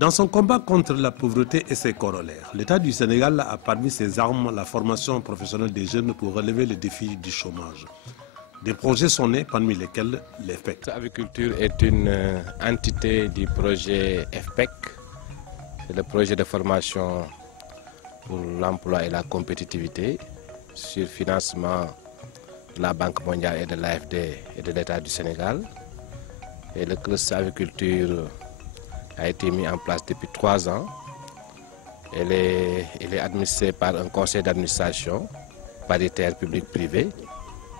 Dans son combat contre la pauvreté et ses corollaires, l'État du Sénégal a parmi ses armes la formation professionnelle des jeunes pour relever les défis du chômage. Des projets sont nés, parmi lesquels l'EFPEC. Aviculture est une entité du projet EFPEC, c'est le projet de formation pour l'emploi et la compétitivité sur financement de la Banque mondiale et de l'AFD et de l'État du Sénégal. Et le cluster aviculture a été mis en place depuis 3 ans. Il est administré par un conseil d'administration paritaire public-privé,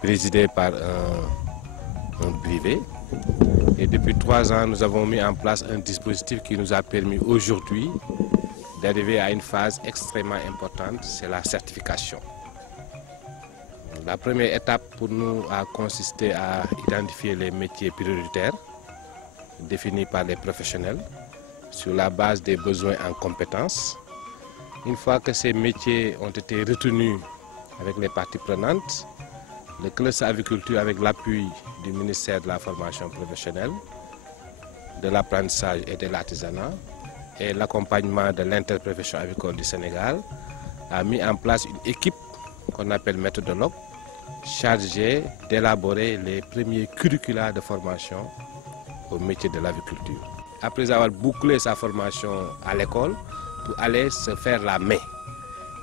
présidé par un privé. Et depuis 3 ans, nous avons mis en place un dispositif qui nous a permis aujourd'hui d'arriver à une phase extrêmement importante, c'est la certification. La première étape pour nous a consisté à identifier les métiers prioritaires définis par les professionnels sur la base des besoins en compétences. Une fois que ces métiers ont été retenus avec les parties prenantes, le cluster aviculture, avec l'appui du ministère de la formation professionnelle, de l'apprentissage et de l'artisanat et l'accompagnement de l'interprofession avicole du Sénégal, a mis en place une équipe qu'on appelle méthodologue, chargée d'élaborer les premiers curricula de formation au métier de l'aviculture. Après avoir bouclé sa formation à l'école, pour aller se faire la main.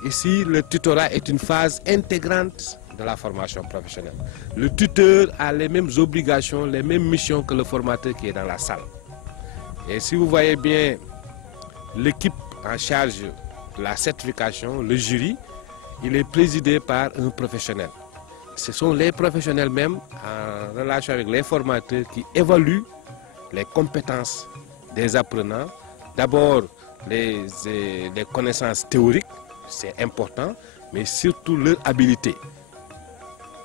Ici, le tutorat est une phase intégrante de la formation professionnelle. Le tuteur a les mêmes obligations, les mêmes missions que le formateur qui est dans la salle. Et si vous voyez bien l'équipe en charge de la certification, le jury, il est présidé par un professionnel. Ce sont les professionnels même, en relation avec les formateurs, qui évaluent les compétences des apprenants. D'abord, les connaissances théoriques, c'est important, mais surtout leur habilité.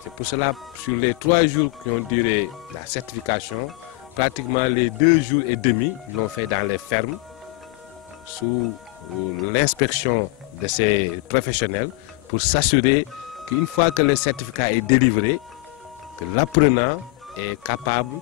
C'est pour cela, sur les 3 jours qui ont duré la certification, pratiquement les 2 jours et demi, ils l'ont fait dans les fermes, sous l'inspection de ces professionnels, pour s'assurer qu'une fois que le certificat est délivré, que l'apprenant est capable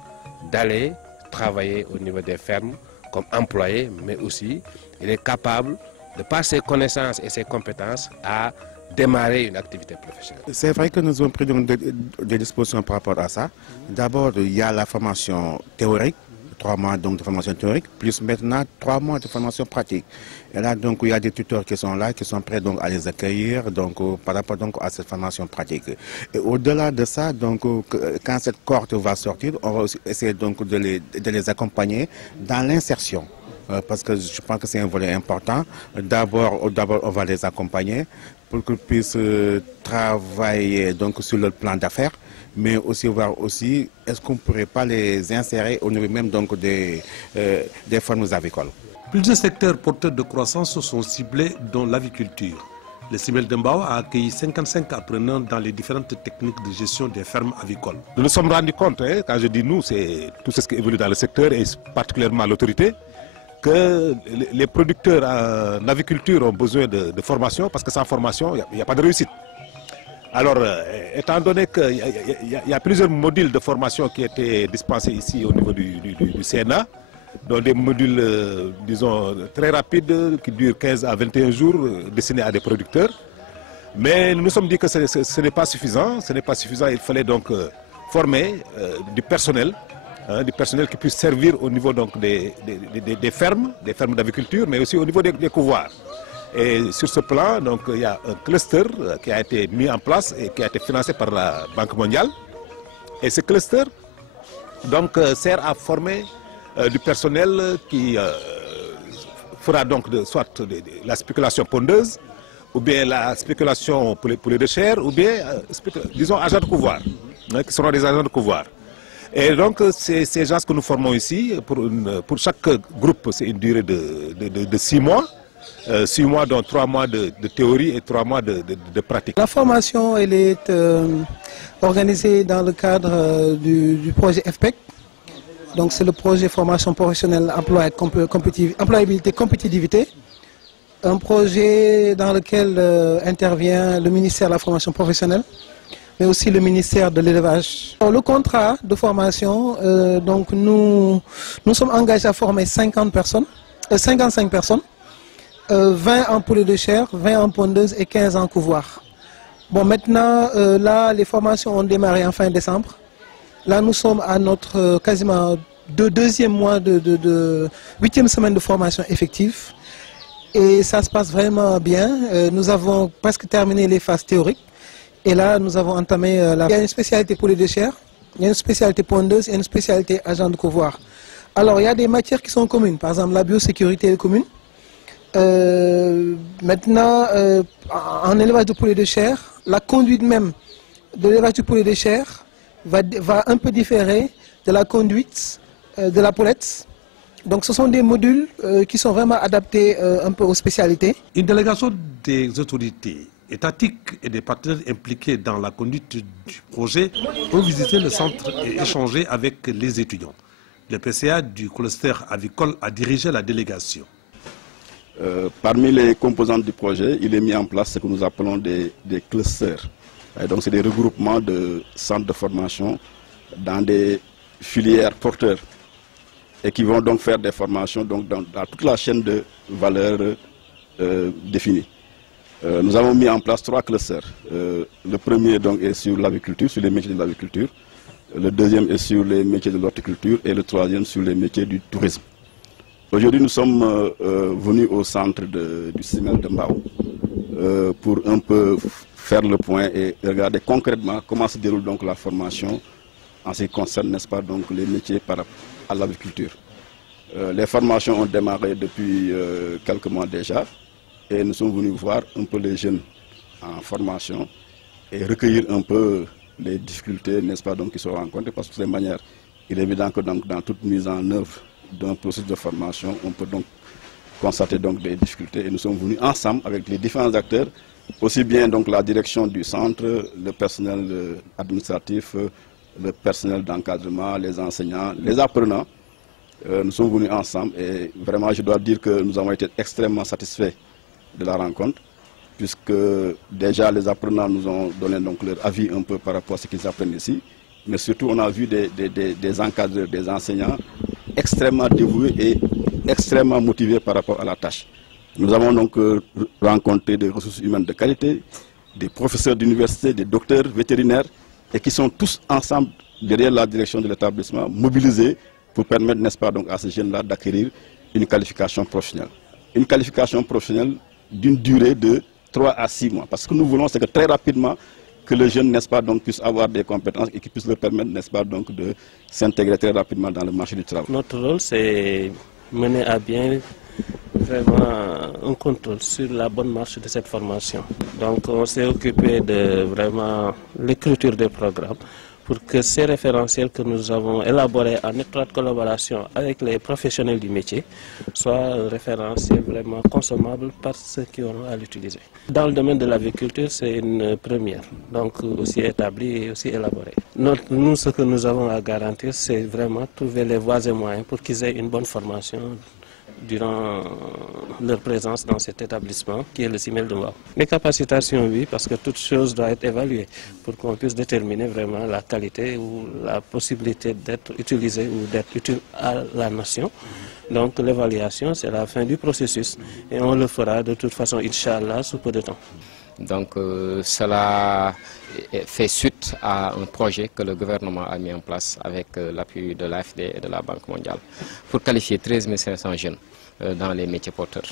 d'aller travailler au niveau des fermes comme employé, mais aussi il est capable, de par ses connaissances et ses compétences, à démarrer une activité professionnelle. C'est vrai que nous avons pris des dispositions par rapport à ça. D'abord, il y a la formation théorique, 3 mois donc de formation théorique, plus maintenant 3 mois de formation pratique. Et là, donc, il y a des tuteurs qui sont là, qui sont prêts donc, à les accueillir donc, par rapport donc, à cette formation pratique. Et au-delà de ça, donc, quand cette cohorte va sortir, on va aussi essayer donc, de les accompagner dans l'insertion. Parce que je pense que c'est un volet important. D'abord, on va les accompagner pour qu'ils puissent travailler donc, sur leur plan d'affaires, mais aussi voir aussi est-ce qu'on ne pourrait pas les insérer au niveau même donc des fermes avicoles. Plusieurs secteurs porteurs de croissance sont ciblés, dont l'aviculture. Le CIMEL de Mbao a accueilli 55 apprenants dans les différentes techniques de gestion des fermes avicoles. Nous nous sommes rendus compte, quand je dis nous, c'est tout ce qui évolue dans le secteur et particulièrement l'autorité, que les producteurs en aviculture ont besoin de formation parce que sans formation, il n'y a pas de réussite. Alors, étant donné qu'il y a plusieurs modules de formation qui étaient dispensés ici au niveau du CNA, donc des modules, disons, très rapides, qui durent 15 à 21 jours, destinés à des producteurs. Mais nous nous sommes dit que ce n'est pas suffisant. Ce n'est pas suffisant. Il fallait donc former du personnel qui puisse servir au niveau donc, des fermes d'aviculture, mais aussi au niveau des couvoirs. Et sur ce plan, donc, il y a un cluster qui a été mis en place et qui a été financé par la Banque mondiale. Et ce cluster donc, sert à former du personnel qui fera donc soit la spéculation pondeuse, ou bien la spéculation pour les déchets, ou bien, disons, agents de couvoir, qui seront des agents de couvoir. Et donc, c'est ces gens que nous formons ici. Pour chaque groupe, c'est une durée de 6 mois. 6 mois, dont 3 mois de théorie et 3 mois de pratique. La formation, elle est organisée dans le cadre du projet FPEC. Donc c'est le projet formation professionnelle, employabilité, compétitivité. Un projet dans lequel intervient le ministère de la formation professionnelle, mais aussi le ministère de l'élevage. Le contrat de formation, donc nous sommes engagés à former 55 personnes, 20 en poulet de chair, 20 en pondeuse et 15 en couvoir. Bon, maintenant, là, les formations ont démarré en fin décembre. Là, nous sommes à notre quasiment deuxième mois de 8e semaine de formation effective. Et ça se passe vraiment bien. Nous avons presque terminé les phases théoriques. Et là, nous avons entamé la... Il y a une spécialité poulet de chair, il y a une spécialité pondeuse et une spécialité agent de couvoir. Alors, il y a des matières qui sont communes. Par exemple, la biosécurité est commune. Maintenant, en élevage de poulet de chair, la conduite même de l'élevage du poulet de chair va un peu différer de la conduite de la poulette. Donc ce sont des modules qui sont vraiment adaptés un peu aux spécialités. Une délégation des autorités étatiques et des partenaires impliqués dans la conduite du projet ont visité le centre et échangé avec les étudiants. Le PCA du cluster avicole a dirigé la délégation. Parmi les composantes du projet, il est mis en place ce que nous appelons des clusters. Donc c'est des regroupements de centres de formation dans des filières porteurs et qui vont donc faire des formations donc, dans toute la chaîne de valeur définie. Nous avons mis en place 3 clusters. Le premier donc, est sur l'aviculture, sur les métiers de l'aviculture. Le deuxième est sur les métiers de l'horticulture et le troisième sur les métiers du tourisme. Aujourd'hui, nous sommes venus au centre du CIMEL de Mbao pour un peu faire le point et regarder concrètement comment se déroule donc la formation en ce qui concerne, n'est-ce pas, donc les métiers par rapport à l'aviculture. Les formations ont démarré depuis quelques mois déjà et nous sommes venus voir un peu les jeunes en formation et recueillir un peu les difficultés, n'est-ce pas, donc qui se rencontrent parce que de toute manière, il est évident que donc, dans toute mise en œuvre d'un processus de formation, on peut donc constater donc des difficultés et nous sommes venus ensemble avec les différents acteurs, aussi bien donc la direction du centre, le personnel administratif, le personnel d'encadrement, les enseignants, les apprenants. Nous sommes venus ensemble et vraiment je dois dire que nous avons été extrêmement satisfaits de la rencontre puisque déjà les apprenants nous ont donné donc leur avis un peu par rapport à ce qu'ils apprennent ici, mais surtout on a vu des encadreurs, des enseignants extrêmement dévoués et extrêmement motivés par rapport à la tâche. Nous avons donc rencontré des ressources humaines de qualité, des professeurs d'université, des docteurs vétérinaires, et qui sont tous ensemble derrière la direction de l'établissement, mobilisés pour permettre, n'est-ce pas, donc, à ces jeunes-là d'acquérir une qualification professionnelle. Une qualification professionnelle d'une durée de 3 à 6 mois. Parce que nous voulons, c'est que très rapidement, que les jeunes, n'est-ce pas, donc, puissent avoir des compétences et qui puissent leur permettre, n'est-ce pas, donc, de s'intégrer très rapidement dans le marché du travail. Notre rôle, c'est mener à bien vraiment un contrôle sur la bonne marche de cette formation. Donc on s'est occupé de vraiment l'écriture des programmes pour que ces référentiels que nous avons élaborés en étroite collaboration avec les professionnels du métier soient un référentiel vraiment consommable par ceux qui auront à l'utiliser. Dans le domaine de l'aviculture, c'est une première, donc aussi établie et aussi élaborée. Nous, ce que nous avons à garantir, c'est vraiment trouver les voies et moyens pour qu'ils aient une bonne formation durant leur présence dans cet établissement qui est le CIMEL de Mbao. Les capacitations, oui, parce que toute chose doit être évaluée pour qu'on puisse déterminer vraiment la qualité ou la possibilité d'être utilisé ou d'être utile à la nation. Donc l'évaluation, c'est la fin du processus et on le fera de toute façon, Inch'Allah, sous peu de temps. Donc cela fait suite à un projet que le gouvernement a mis en place avec l'appui de l'AFD et de la Banque mondiale pour qualifier 13 500 jeunes dans les métiers porteurs.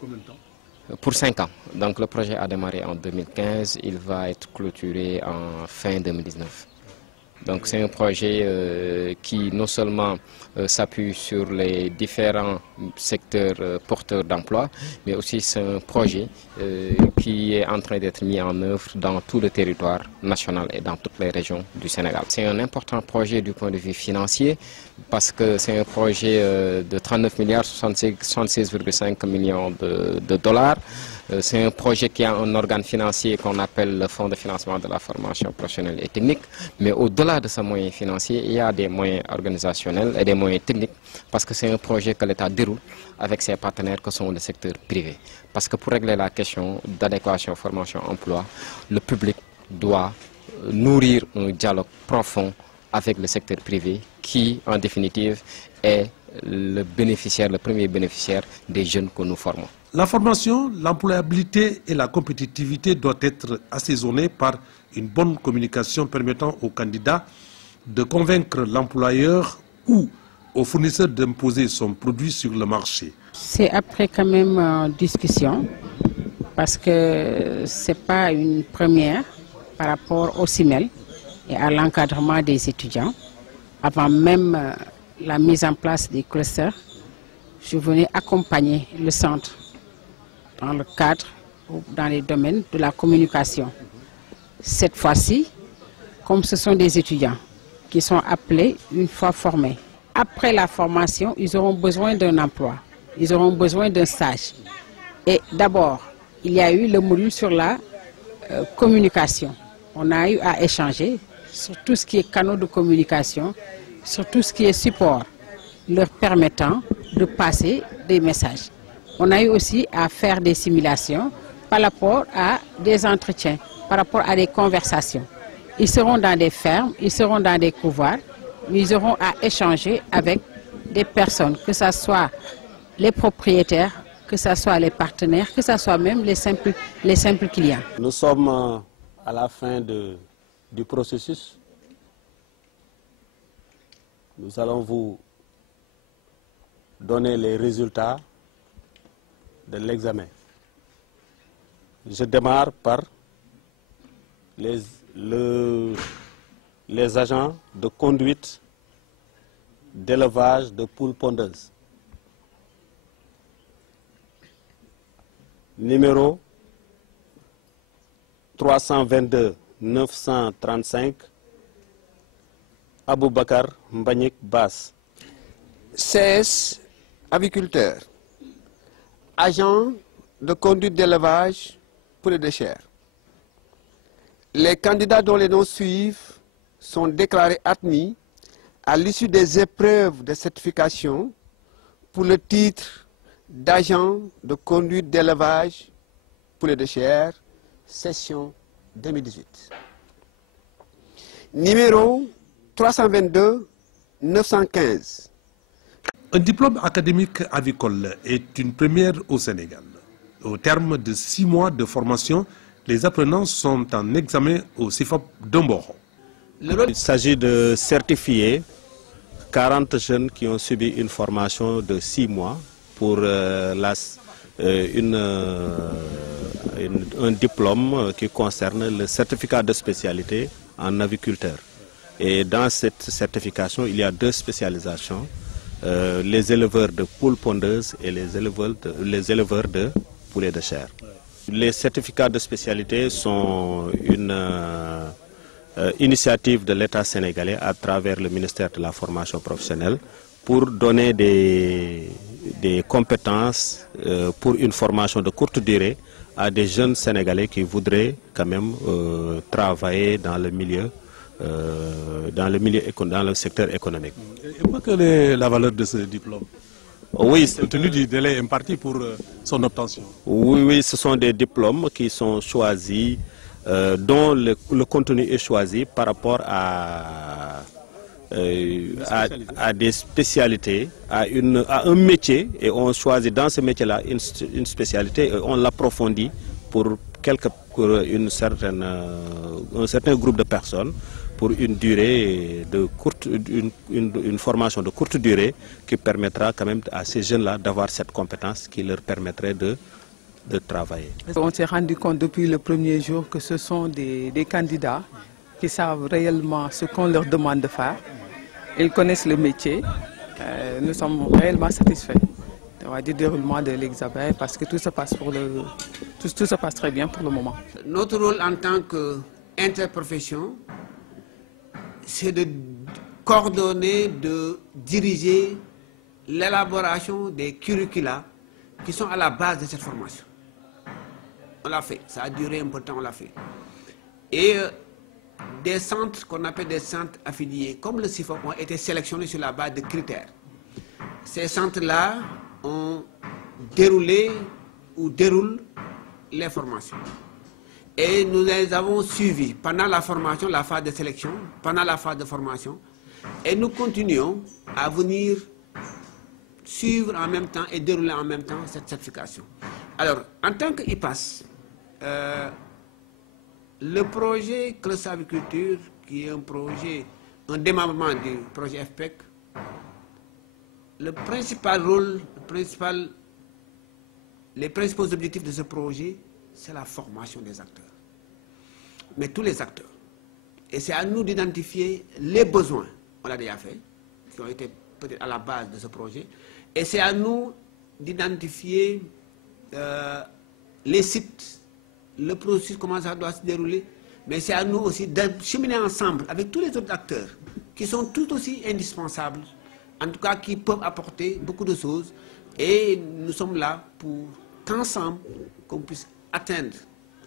Combien de temps? Pour 5 ans. Donc le projet a démarré en 2015, il va être clôturé en fin 2019. Donc c'est un projet qui non seulement s'appuie sur les différents secteurs porteurs d'emploi, mais aussi c'est un projet qui est en train d'être mis en œuvre dans tout le territoire national et dans toutes les régions du Sénégal. C'est un important projet du point de vue financier parce que c'est un projet de 39 milliards 76,5 millions de dollars. C'est un projet qui a un organe financier qu'on appelle le Fonds de financement de la formation professionnelle et technique. Mais au-delà de ce moyen financier, il y a des moyens organisationnels et des moyens techniques parce que c'est un projet que l'État déroule avec ses partenaires que sont le secteur privé. Parce que pour régler la question d'adéquation formation-emploi, le public doit nourrir un dialogue profond avec le secteur privé qui, en définitive, est le premier bénéficiaire des jeunes que nous formons. La formation, l'employabilité et la compétitivité doivent être assaisonnées par une bonne communication permettant aux candidats de convaincre l'employeur ou au fournisseur d'imposer son produit sur le marché. C'est après quand même discussion parce que ce n'est pas une première par rapport au CIMEL et à l'encadrement des étudiants. Avant même la mise en place des clusters, je venais accompagner le centre dans le cadre ou dans les domaines de la communication. Cette fois-ci, comme ce sont des étudiants qui sont appelés une fois formés, après la formation, ils auront besoin d'un emploi, ils auront besoin d'un stage. Et d'abord, il y a eu le module sur la communication. On a eu à échanger sur tout ce qui est canaux de communication, sur tout ce qui est support, leur permettant de passer des messages. On a eu aussi à faire des simulations par rapport à des entretiens, par rapport à des conversations. Ils seront dans des fermes, ils seront dans des couvoirs, mais ils auront à échanger avec des personnes, que ce soit les propriétaires, que ce soit les partenaires, que ce soit même les simples clients. Nous sommes à la fin du processus. Nous allons vous donner les résultats de l'examen. Je démarre par les agents de conduite d'élevage de poules pondeuses. Numéro 322 935 Aboubakar Mbagnick Bass. CS aviculteur, agent de conduite d'élevage poulet de chair. Les candidats dont les noms suivent sont déclarés admis à l'issue des épreuves de certification pour le titre d'agent de conduite d'élevage poulet de chair, session 2018. Numéro 322 915. Un diplôme académique avicole est une première au Sénégal. Au terme de 6 mois de formation, les apprenants sont en examen au CIFOP de Mboro. Il s'agit de certifier 40 jeunes qui ont subi une formation de 6 mois pour un diplôme qui concerne le certificat de spécialité en aviculteur. Et dans cette certification, il y a 2 spécialisations, les éleveurs de poules pondeuses et les éleveurs de poulets de chair. Les certificats de spécialité sont initiative de l'État sénégalais à travers le ministère de la formation professionnelle pour donner des compétences pour une formation de courte durée à des jeunes Sénégalais qui voudraient quand même travailler dans le milieu, dans le secteur économique. Et quelle est la valeur de ce diplôme? Oui, compte tenu du délai imparti pour son obtention. Oui, ce sont des diplômes qui sont choisis, dont le contenu est choisi par rapport à des spécialités, à un métier, et on choisit dans ce métier-là une spécialité et on l'approfondit pour un certain groupe de personnes pour une durée de courte, une formation de courte durée qui permettra quand même à ces jeunes-là d'avoir cette compétence qui leur permettrait de travailler. On s'est rendu compte depuis le premier jour que ce sont des candidats qui savent réellement ce qu'on leur demande de faire. Ils connaissent le métier. Nous sommes réellement satisfaits du déroulement de l'examen parce que tout se passe très bien pour le moment. Notre rôle en tant qu'interprofession, c'est de coordonner, de diriger l'élaboration des curricula qui sont à la base de cette formation. On l'a fait, ça a duré un peu de temps, on l'a fait. Et des centres qu'on appelle des centres affiliés, comme le CIFOP, ont été sélectionnés sur la base de critères. Ces centres-là ont déroulé ou déroulent les formations. Et nous les avons suivis pendant la formation, la phase de sélection, pendant la phase de formation. Et nous continuons à venir suivre en même temps et dérouler en même temps cette certification. Alors, en tant qu'IPAS, le projet Cluster Aviculture, qui est un démembrement du projet FPEC, le principal rôle, les principaux objectifs de ce projet, c'est la formation des acteurs. Mais tous les acteurs. Et c'est à nous d'identifier les besoins, on l'a déjà fait, qui ont été peut-être à la base de ce projet. Et c'est à nous d'identifier les sites, le processus, comment ça doit se dérouler. Mais c'est à nous aussi de cheminer ensemble avec tous les autres acteurs qui sont tout aussi indispensables, en tout cas qui peuvent apporter beaucoup de choses. Et nous sommes là pour qu'ensemble, qu'on puisse atteindre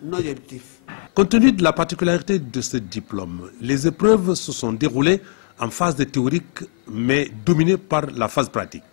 nos objectifs. Compte tenu de la particularité de ce diplôme, les épreuves se sont déroulées en phase de théorique, mais dominées par la phase pratique.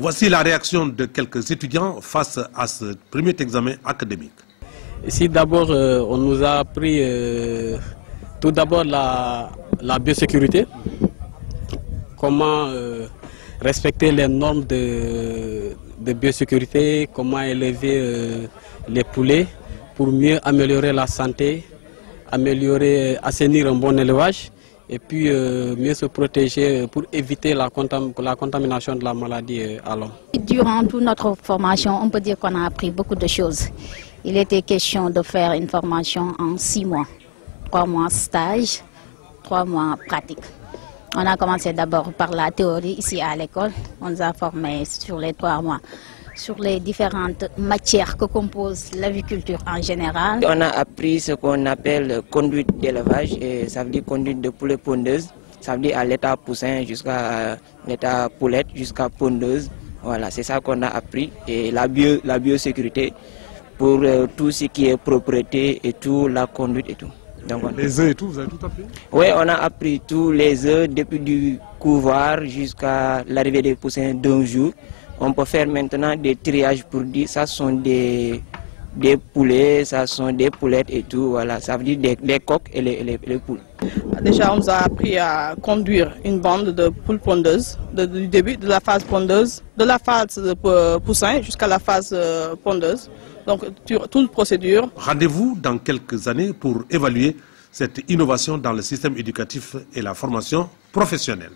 Voici la réaction de quelques étudiants face à ce premier examen académique. Ici, d'abord, on nous a appris tout d'abord la biosécurité, comment respecter les normes de biosécurité, comment élever les poulets pour mieux améliorer la santé, assainir un bon élevage et puis mieux se protéger pour éviter la contamination de la maladie à l'homme. Durant toute notre formation, on peut dire qu'on a appris beaucoup de choses. Il était question de faire une formation en 6 mois. 3 mois stage, 3 mois pratique. On a commencé d'abord par la théorie ici à l'école. On nous a formés sur les 3 mois sur les différentes matières que compose l'aviculture en général. On a appris ce qu'on appelle conduite d'élevage, et ça veut dire conduite de poulet pondeuse. Ça veut dire à l'état poussin jusqu'à l'état poulette, jusqu'à pondeuse. Voilà, c'est ça qu'on a appris. Et la biosécurité, pour tout ce qui est propreté et tout, la conduite et tout. Donc, les œufs et tout, vous avez tout appris? Oui, on a appris tous les œufs depuis du couvoir jusqu'à l'arrivée des poussins d'un jour. On peut faire maintenant des triages pour dire ça sont des poulets, ça sont des poulettes et tout. Voilà, ça veut dire des coqs et les poules. Déjà, on nous a appris à conduire une bande de poules pondeuses, du début de la phase pondeuse, de la phase de poussin jusqu'à la phase pondeuse. Donc, toute procédure. Rendez-vous dans quelques années pour évaluer cette innovation dans le système éducatif et la formation professionnelle.